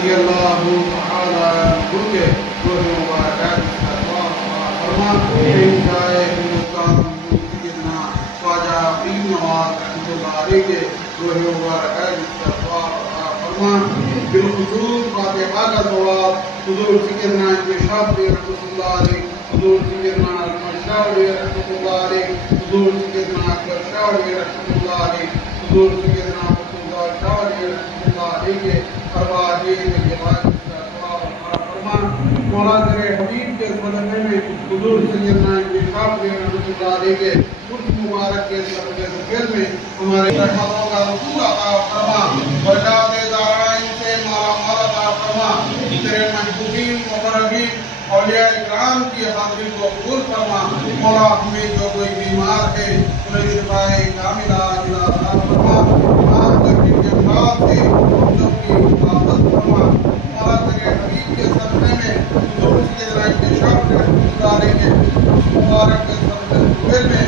रज़ियल्लाहु तआला अन्हु के रूह मुबारक फरमा जाए हिंदुस्तान सैयदना ख्वाजा पीर नवाज रहमतुल्लाह अलैह के रूह मुबारक फरमा बिलखुसूस फातिहा का सवाब हुजूर सैयदना इंतशार रहमतुल्लाह अलैह, हुजूर सैयदना अल-मशाह रहमतुल्लाह अलैह, हुजूर सैयदना अकबर शाह रहमतुल्लाह अलैह, हुजूर सैयदना अब्दुल्लाह शाह रहमतुल्लाह अलैह के अरवाह के फरमा मौला तेरे हबीब के सदक़े में हुजूर सैयदना इंतशार रहमतुल्लाह अलैह के उर्स मुबारक के सदक़े में हमारे रहमतों का रसूल अता फरमा, बरकत दाराइन से माला माल अता फरमा, तेरे महबूबीन मुकर्रबीन औलिया इकराम की हाजिरी को कबूल फरमा। मौला हमें जो कोई बीमार है उन्हें शिफाए कामिला अता फरमा, तमाम तकलीफ के अमराज से हम की हिफाजत फरमा। मौला तेरे हबीब के सदक़े में हुजूर सैयदना इंतशार रहमतुल्लाह अलैह के मुबारक के सदक़े में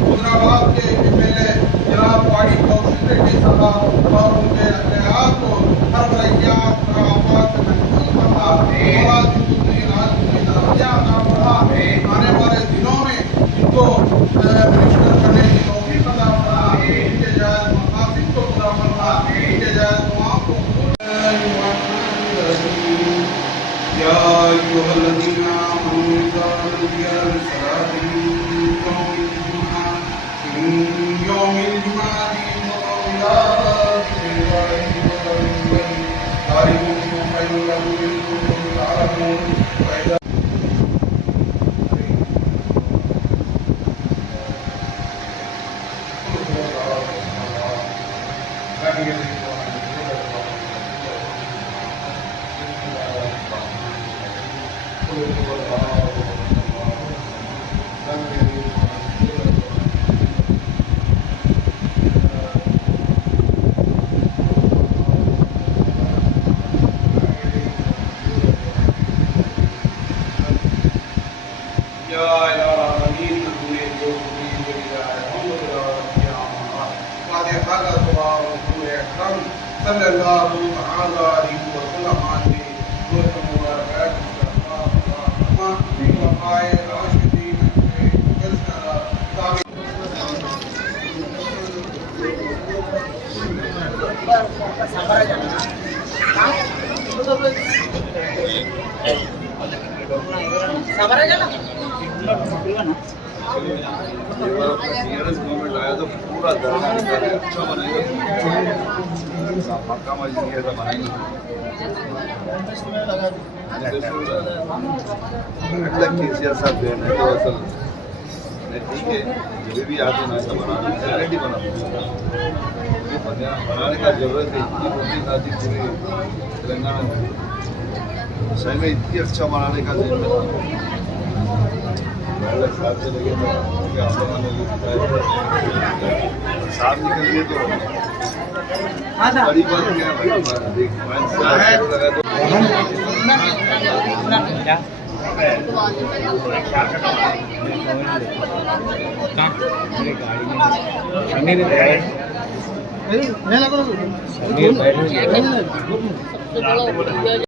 हुजराबाद के एमएलए जनाब वाड़ी कौशिक रेड्डी साहब और उनके अहलियात को हर बरैयात और आफात से महफूज फरमा। मौला जिंदगी राज की तरक्कियां अता फरमा, आने वाले दिनों में इनको मिनिस्टर करने की तौफीक अता फरमा, इनके जायज़ मकासिद को पूरा फरमा, इनके जायज़ दुआओं को कबूल। या अय्युहल्लज़ीना आमनू इज़ा नुदिया लिस्सलाति यौमिल जुमअति फक़द इला ज़िक्रिल्लाहि वज़रul बय' ज़ालिकुम खैरुल लकुम इन कुंतुम ता'लमून। सल्लल्लाहु तआला अलैहि वसल्लम के रूह मुबारक फरमा वफ़ाए राशिदीन के जलसा ताबी गवर्नमेंट आया तो पूरा अच्छा बनाएगा, मक्का मस्जिद ऐसा बनाएंगे केसीआर साहब जो है ना तो असल ठीक है, जब भी आते ना ऐसा बनाना क्वालिटी बनाने का जरूरत है। इतनी मोटी ताजी पूरी तेलंगाना में सही में इतनी अच्छा बनाने का साथ से लगे तो साफ निकल गए तो बड़ी बात क्या है लगा तो